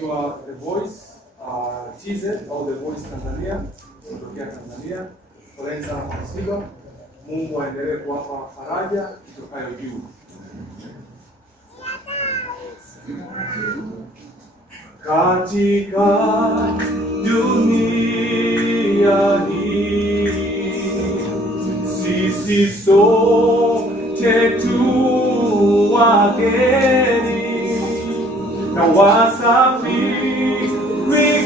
inaitwa The Voice TZ au The Voice Tanzania, kutokea Tanzania. Poleni sana kwa msiba. Mungu aendelee kuwapa faraja itokayo juu. Katika dunia hii sisi sote tu wageni na wasafiri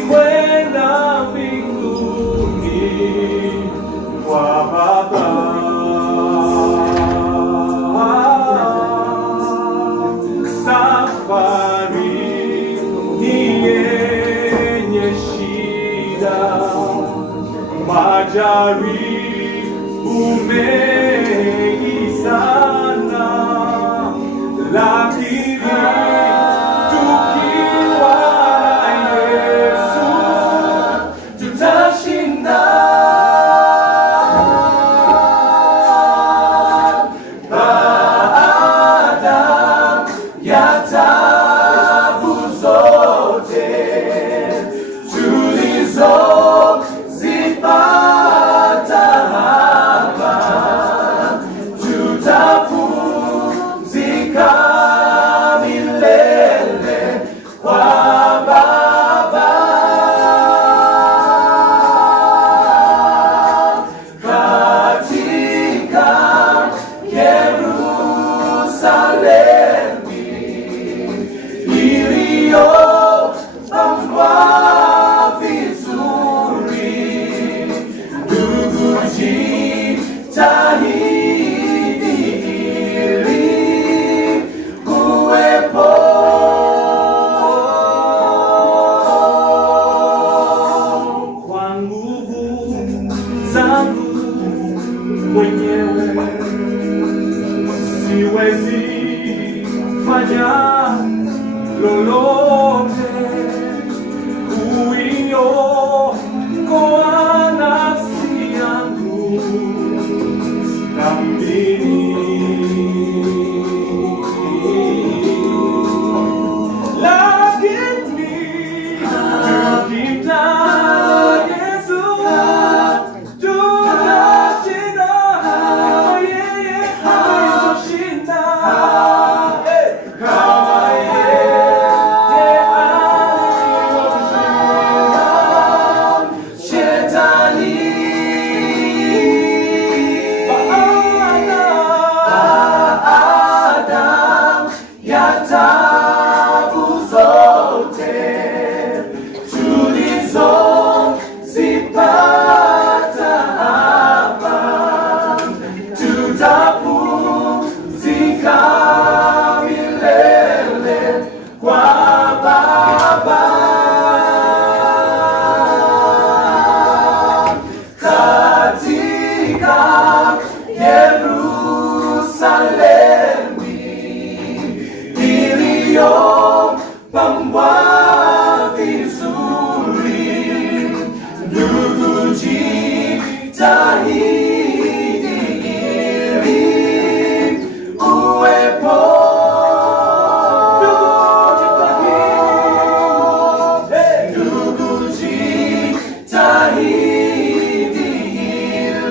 kwenda mbinguni kwa Baba. Safari ni yenye shida, majaribu mengi sana, lakini tukiwa na Yesu tutashinda. Baada ya taabu zote tulizozipata hapa, tutapumzika milele kwa Baba. Katika Yerusalemu iliyopambwa vizuri, ndugu jitahidi ili kuwepo. Kwa nguvu zangu mwenyewe siwezi fanya lolote kuiokoa nafsi yangu dhambini, lakini tukimtaja Yesu tutashinda. Yeye alishinda. Kama yeye alivyoshinda Shetani, baada ya taabu zote tulizozipata hapa, tutapumzika milele kwa Baba. Katika Yerusalemu iliyopambwa vizuri, ndugu jitahidi ili uwepo. Ndugu jitahidi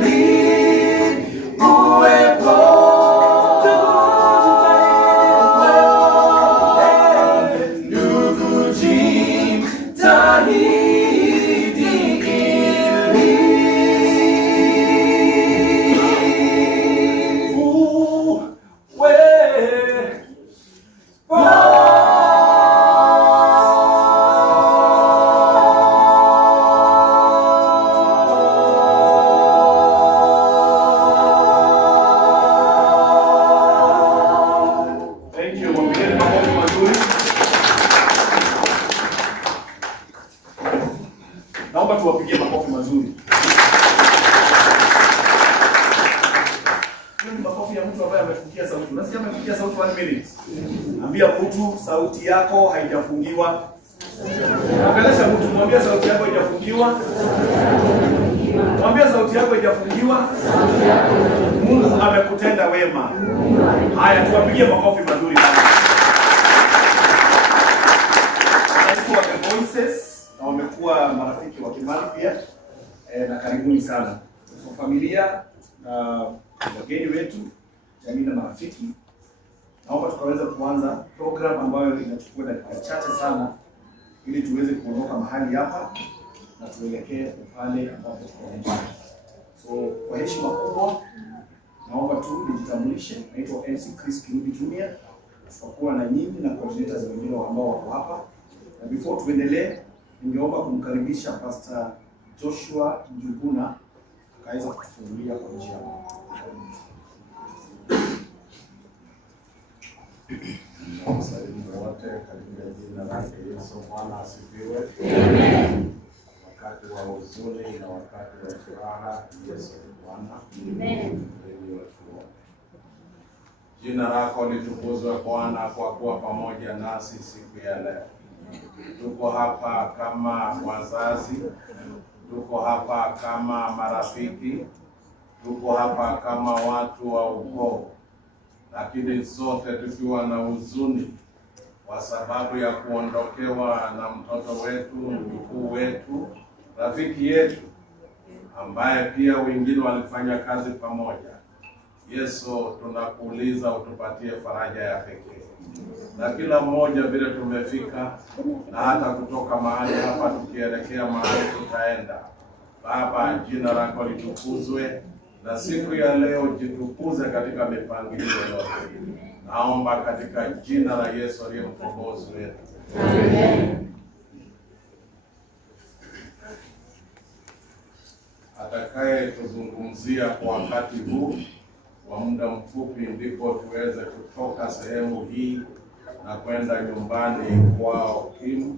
ili uwepo. Ndugu jitahidi Naomba tuwapigie makofi mazuri. Hiyo ni makofi ya mtu ambaye amefikia sauti. Unasikia amefikia sauti 1 minute. Ambia mtu sauti yako haijafungiwa. Ongelesha mtu, mwambie sauti yako haijafungiwa. Mwambie sauti yako haijafungiwa. Mungu amekutenda wema. Haya, tuwapigie makofi mazuri sana. marafiki wa Kimali pia na karibuni sana kwa familia na wageni wetu, jamii na marafiki. Naomba tukaweza kuanza program ambayo inachukua dakika chache sana ili tuweze kuondoka mahali hapa na tuelekee pale ambapo tuko. So kwa heshima kubwa naomba tu nijitambulishe. Naitwa MC Chris Kirubi Junior. Tutakuwa na nyinyi na coordinators wengine ambao wako hapa. Na before tuendelee, ningeomba kumkaribisha Pastor Joshua Njuguna akaweza kutufungulia kwa njia. Wasalimu wote katika jina la Yesu. Bwana asifiwe. Amen. Wakati wa huzuni na wakati wa furaha, Yesu ni Bwana. Amen. Jina lako litukuzwe Bwana kwa kuwa pamoja nasi siku ya leo. Tuko hapa kama wazazi, tuko hapa kama marafiki, tuko hapa kama watu wa ukoo, lakini sote tukiwa na huzuni kwa sababu ya kuondokewa na mtoto wetu, mjukuu wetu, rafiki yetu ambaye pia wengine walifanya kazi pamoja. Yesu, tunakuuliza utupatie faraja ya pekee. Na kila mmoja vile tumefika na hata kutoka mahali hapa tukielekea mahali tutaenda. Baba, jina lako litukuzwe na siku ya leo jitukuze katika mipangilio yote. Naomba katika jina la Yesu aliye mkombozi wetu. Amen. Atakaye tuzungumzia kwa wakati huu kwa muda mfupi ndipo tuweze kutoka sehemu hii na kwenda nyumbani kwao Kim,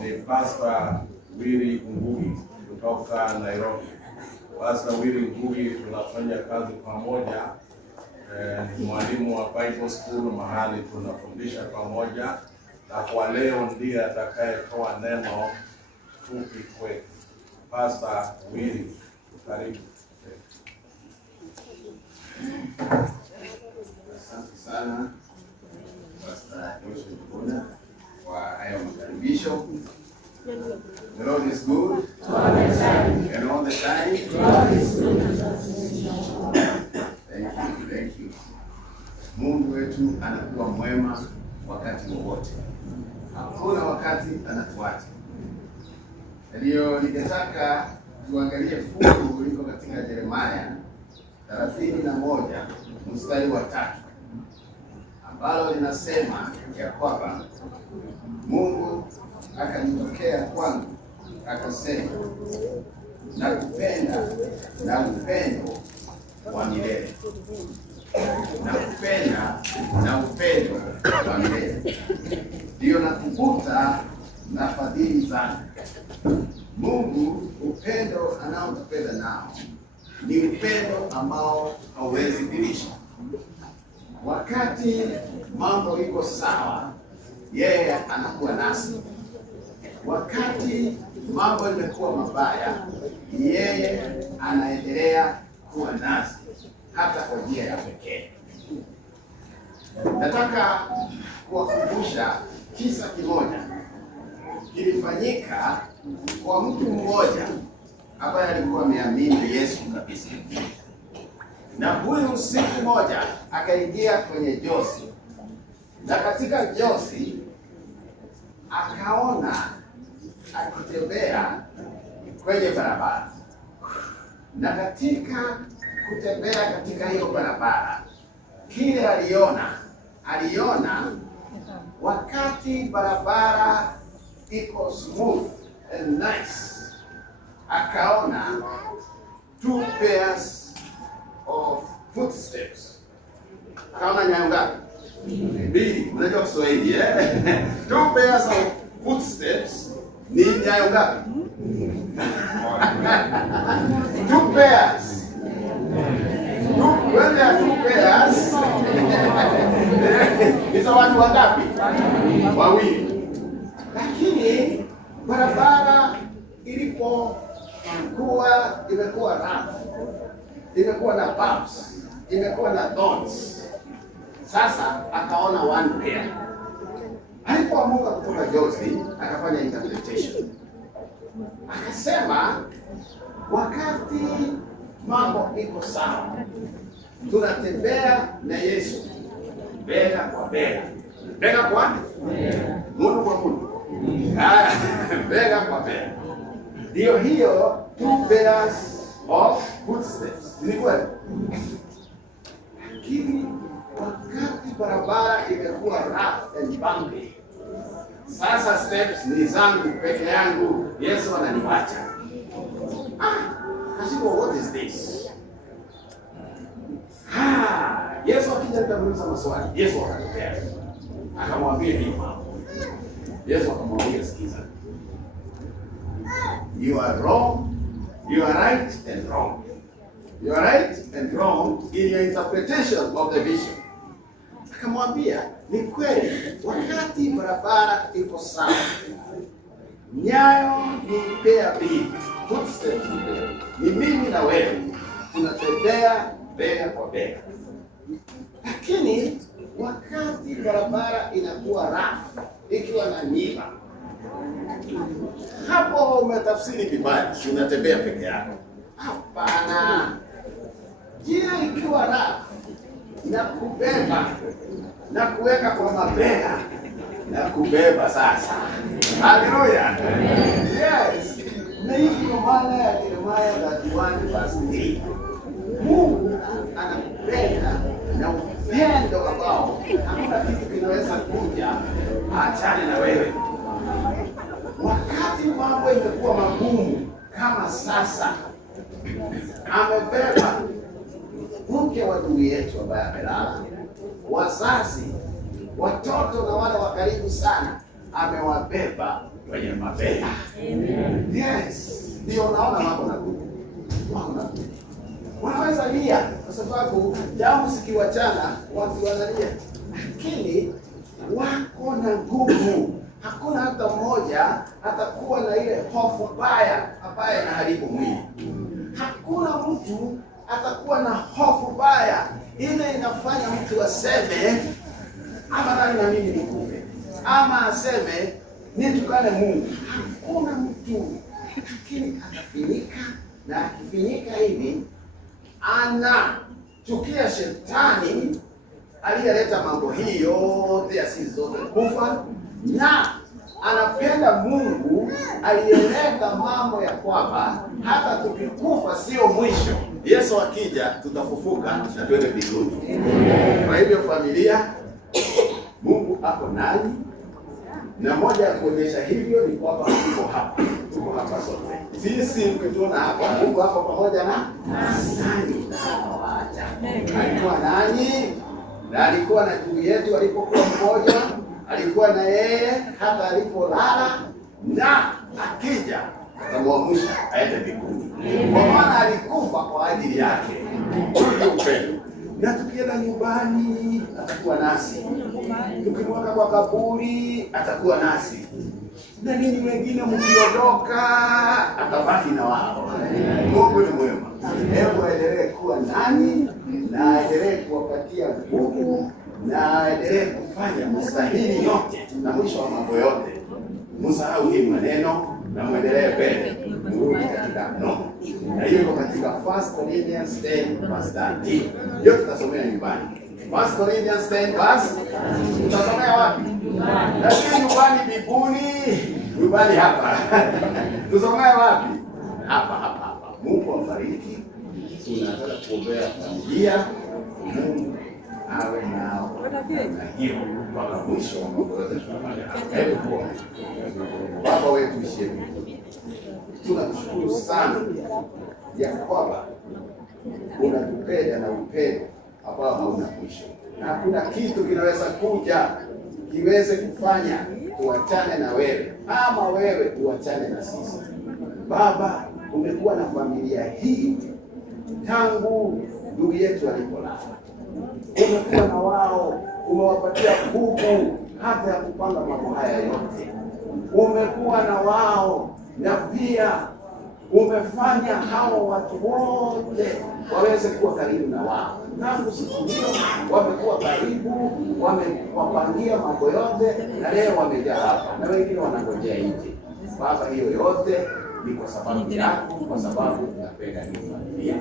ni Pastor Willy Ngugi kutoka Nairobi. Pastor Willy Ngugi tunafanya kazi pamoja, ni mwalimu wa Bible School mahali tunafundisha pamoja, na kwa leo ndiye atakayetoa neno fupi kwetu. Pastor Willy, karibu. Asante sana Pastor Joshua Njuguna kwa hayo makaribisho. The Lord is good all the time. And all the time. God is good. Thank you. Mungu wetu anakuwa mwema wakati wote. Hakuna wakati anatuacha. Ndio ningetaka tuangalie fungu liko katika Yeremia 31 mstari wa 3 ambalo linasema ya kwamba Mungu akanitokea kwangu akasema, nakupenda na upendo wa milele. Nakupenda na upendo wa milele. Ndio nakuvuta na fadhili zangu. Mungu upendo anaotupenda nao ni upendo ambao hauwezi kuisha. Wakati mambo iko sawa, yeye anakuwa nasi. Wakati mambo yamekuwa mabaya, yeye anaendelea kuwa nasi hata kwa njia ya pekee. Nataka kuwakumbusha kisa kimoja kilifanyika kwa mtu mmoja ambaye alikuwa ameamini Yesu kabisa. Na huyu siku moja akaingia kwenye josi. Na katika josi akaona akitembea kwenye barabara. Na katika kutembea katika hiyo barabara, kile aliona wakati barabara iko smooth and nice, akaona 2 pairs of footsteps. Akaona nyayo ngapi? Mbili. Unajua Kiswahili eh? 2 pairs of footsteps ni nyayo ngapi? 2 pairs. When there are 2 pairs, hizo watu wangapi? Wawili. Lakini barabara ilipokuwa imekuwa rough, imekuwa na bumps, imekuwa na thorns, sasa akaona 1 pair. Alipoamuka kutoka jozi akafanya interpretation. akasema wakati mambo iko sawa, tunatembea na Yesu bega kwa bega. Bega kwa mundu kwa mundu. Bega kwa bega. Ndio hiyo, 2 pairs of footsteps. Ni kweli? Lakini wakati barabara imekuwa rough and bumpy, sasa steps ni zangu peke yangu, Yesu ananiwacha. Kashiba, what is this? Yesu akija nitamuuliza maswali. Yesu akatokea. Akamwambia hivi. Yesu akamwambia, sikiza. You are wrong, you are right and wrong. You are right and wrong in your interpretation of the vision. Akamwambia, ni kweli, wakati barabara iko sawa, nyayo ni pair mbili, footsteps ni mimi na wewe, tunatembea bega kwa bega. Lakini wakati barabara inakuwa rafu, ikiwa na miba, hapo umetafsiri vibaya, unatembea peke yako. Hapana. Njia ikiwa rafu na kubeba na kuweka kwa mabega na kubeba sasa. Haleluya. Yes. Na hivi kwa maana ya Yeremia 31:3. Mungu anakupenda na upendo ambao hakuna kitu kinaweza kuja achane na wewe. Wakati mambo imekuwa magumu kama sasa, amebeba mke wa ndugu yetu ambaye amelala, wazazi, watoto na wale wa karibu sana, amewabeba kwenye mabega. Yes. Ndio naona mambo magumu. Wanaweza lia kwa sababu damu zikiwachana watu wanalia, lakini wako na nguvu. Hakuna hata mmoja atakuwa na ile hofu mbaya ambaye inaharibu mwili. Hakuna mtu atakuwa na hofu mbaya ile inafanya mtu aseme ama nani na mimi nikufe, ama aseme nitukane Mungu. Hakuna mtu, lakini atafinika, na akifinika hivi anachukia shetani aliyeleta mambo hii yote ya sisi zote kufa, na anapenda Mungu aliyeleta mambo ya kwamba hata tukikufa sio mwisho. Yesu akija tutafufuka na twende mbinguni. Kwa hivyo familia, Mungu ako nani, na moja ya kuonyesha hivyo ni kwamba tuko hapa. Tuko hapa sote. Sisi mkituona hapa, Mungu hapa pamoja na nani? Alikuwa nani? Na alikuwa na ndugu yetu alipokuwa mmoja, alikuwa na yeye hata alipolala, na akija atamwamsha aende mbinguni. Kwa maana alikufa kwa ajili yake. Ndio upendo. Na tukienda nyumbani atakuwa nasi. Tukimweka kwa kaburi atakuwa nasi. Na nini wengine mkiondoka atabaki na wao. Mungu ni mwema. Hebu aendelee kuwa nani, na aendelee kuwapatia nguvu, na aendelee kufanya mstahili yote, na mwisho wa mambo yote msahau hii maneno na muendelee mbele. Mrudi katika no. Na hiyo iko katika 1 Corinthians 10:13. Hiyo tutasomea nyumbani. 1 Corinthians 10:13. Tutasomea wapi? Lakini nyumbani mbinguni, nyumbani hapa. Tusomea wapi? Hapa. Mungu awabariki. Tunataka kuombea familia. Mungu awe nao na hiyo mpaka mwisho wa mambo yote tunafanya. Hebu tuombe. Baba wetu uliye mbinguni, tunakushukuru sana ya kwamba unatupenda na upendo ambao hauna mwisho. Na hakuna kitu kinaweza kuja kiweze kufanya tuachane na wewe, ama wewe uachane na sisi. Baba, umekuwa na familia hii tangu ndugu yetu alipolala. Umekuwa na wao, umewapatia nguvu hata ya kupanga mambo haya yote. Umekuwa na wao, na pia umefanya hao watu wote waweze kuwa karibu na wao. Tangu siku hiyo wamekuwa karibu, wamewapangia mambo yote, na leo wamejaa hapa, na wengine wanangojea nje. Baba, hiyo yote ni kwa sababu yako, kwa sababu napenda hii familia.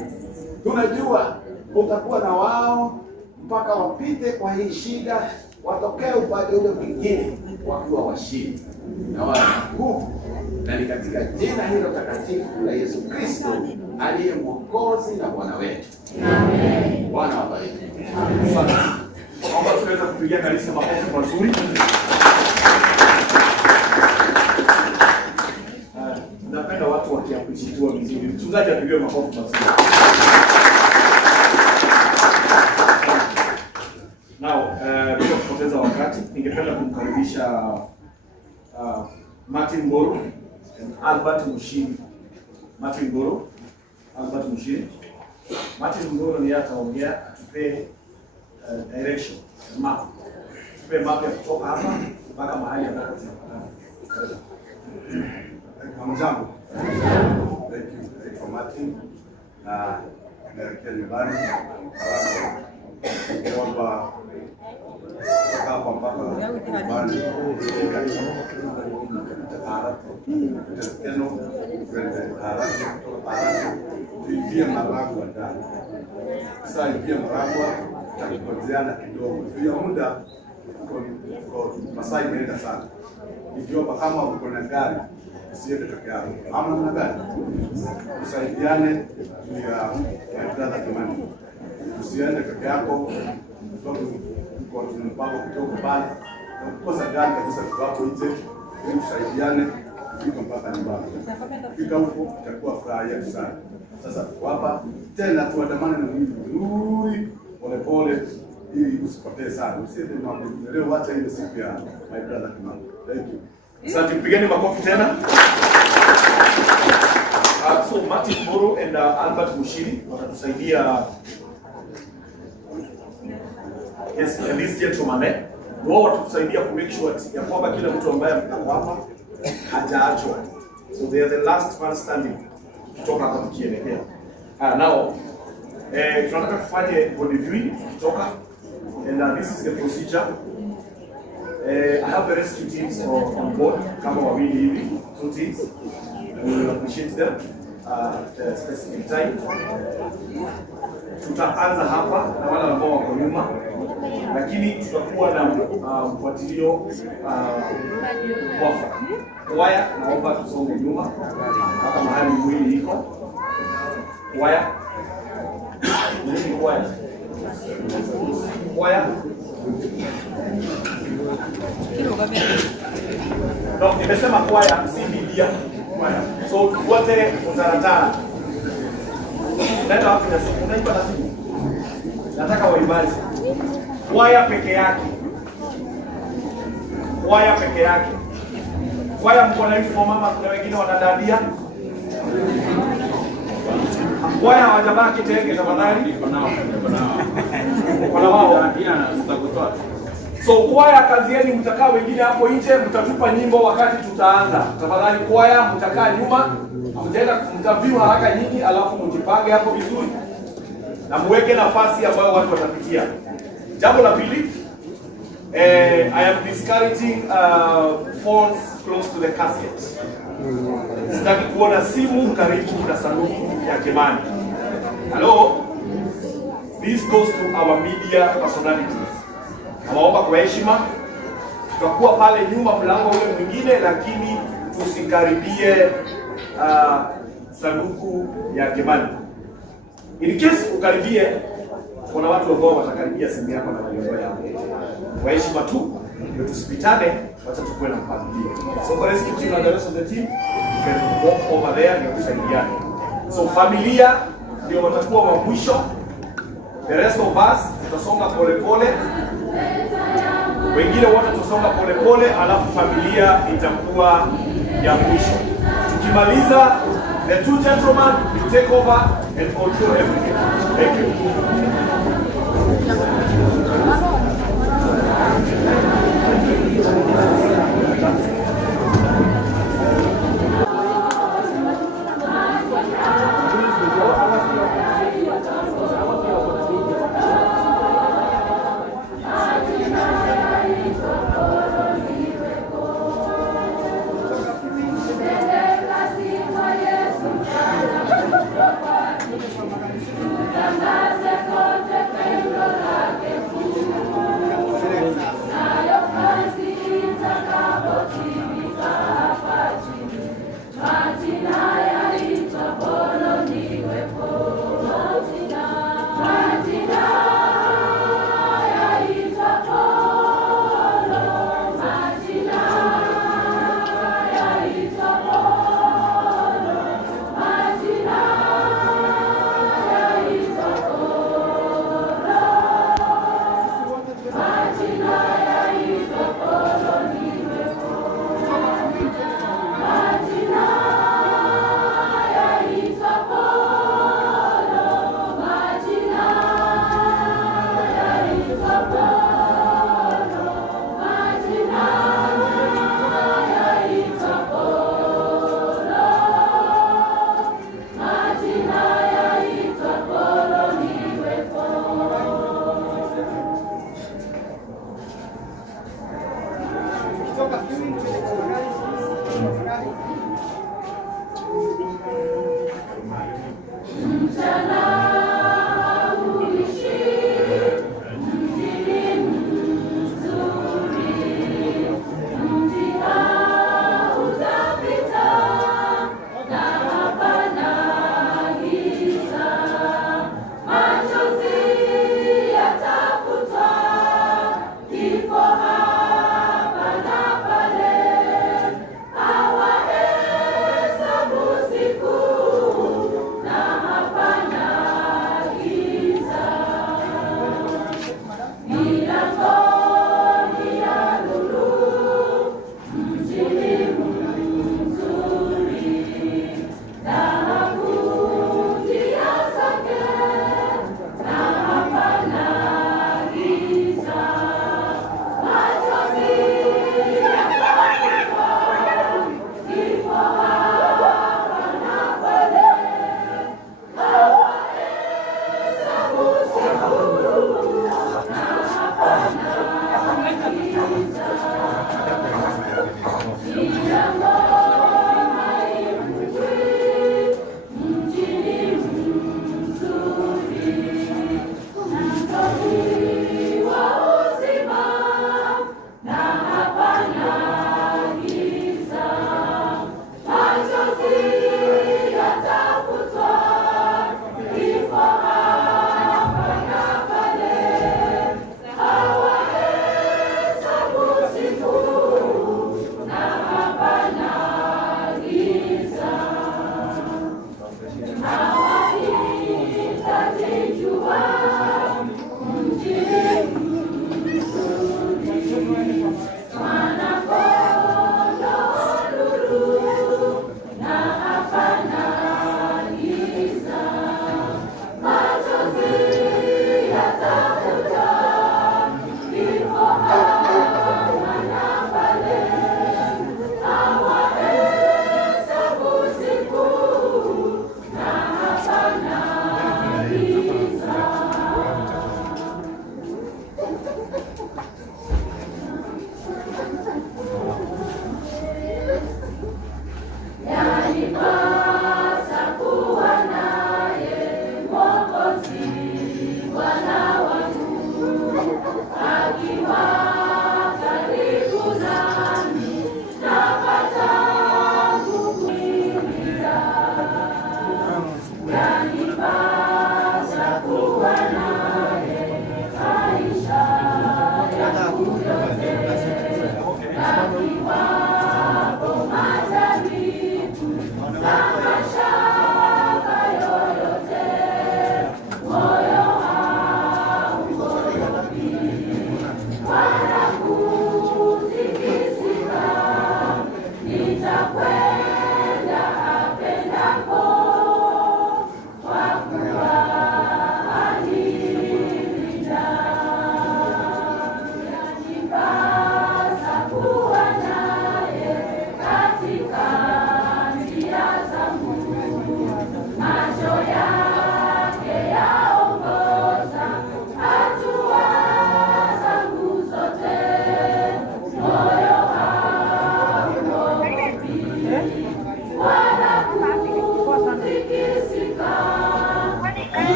Tunajua utakuwa na wao mpaka wapite kwa hii shida, watokee upande ule mwingine wakiwa washindi na wana nguvu, na ni katika jina hilo takatifu la Yesu Kristo aliye Mwokozi na Bwana wetu. Amen. Bwana wabariki. Asante. Naomba tuweze kupigia kanisa makofi mazuri. Napenda watu wakiappreciate vizuri. Mchungaji apigiwe makofi mazuri. Now, bila kupoteza wakati, ningependa kumkaribisha Martin Ngoro na Albert Mushiri. Martin Ngoro, Albert Mushiri. Martin Ngoro ni ataongea atupe direction, map. Tupe map ya kutoka hapa mpaka mahali ambapo tunapatana. Hamjambo. Naitwa Martin na naelekea nyumbani kwamba hapa mpaka nyumbani tuingie Maragwa ndani. Sasa ingie Maragwa tutakozeana kidogo. Juu ya muda masaa imeenda sana. Nikiomba kama uko na gari usiende peke yako. Ama na gari. Tusaidiane juu ya brother Kimani. Usiende peke yako. Kwa mpango kutoka pale. Kukosa gari kabisa kwa nje. Ili tusaidiane kufika mpaka nyumbani. Fika huko itakuwa furaha yetu sana. Sasa hapa tena tuandamane na mwili mzuri polepole ili usipotee sana. Usiende na leo wacha ile siku ya my brother Kimani. Thank you. Asante, pigeni makofi tena. So Martin Ngoro and Albert Mushiri watatusaidia. Yes, and this gentleman wao watatusaidia ku make sure ya kwamba kila mtu ambaye amekuwa hapa hajaachwa. So they are the last one standing kutoka hapa tukielekea. Now tunataka kufanye body view kutoka, and this is the procedure. I have the rescue teams on board, kama wawili hivi, 2 teams. We will appreciate them at the specific time. Tutaanza hapa na wale ambao wako nyuma, lakini tutakuwa na mfuatilio wafa. Waya, naomba tusonge nyuma hapa mahali mwili iko. Waya. Nini waya? Waya. No, nimesema kwaya, si Biblia. So wote mtaratara. Unaenda wapi na simu? Unaimba na simu? Nataka waimbaji. Kwaya peke yake. Kwaya peke yake. Kwaya mko na hizo mama, kuna wengine wanadadia. Kwaya hawajavaa kitenge tafadhali. Kuna wao pia tutakutoa. So kwaya kazi yenu mtakaa wengine hapo nje, mtatupa nyimbo wakati tutaanza. Tafadhali kwaya mtakaa nyuma, mtaview haraka nyingi, alafu mjipange hapo vizuri. Na muweke nafasi ambayo watu watapitia. Jambo la pili, I am discouraging phones close to the casket. Sitaki kuona simu karibu na sanduku ya Kimani. Hello? This goes to our media personalities. Naomba kwa heshima, tutakuwa pale nyuma mlango ule mwingine, lakini tusikaribie sanduku ya Kimani. In case ukaribie, kuna watu ambao watakaribia simu yako na walio yako. Kwa heshima tu, ndio tusipitane, wacha tukue na mpangilio. So for rescue team and the rest of the team, you can walk over there na kusaidiana. So familia ndio watakuwa wa mwisho. The rest of us tutasonga polepole. Wengine wote tutasonga polepole, alafu familia itakuwa ya mwisho. Tukimaliza, the 2 gentlemen will take over and control everything. Thank you. Thank you.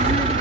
Rudi.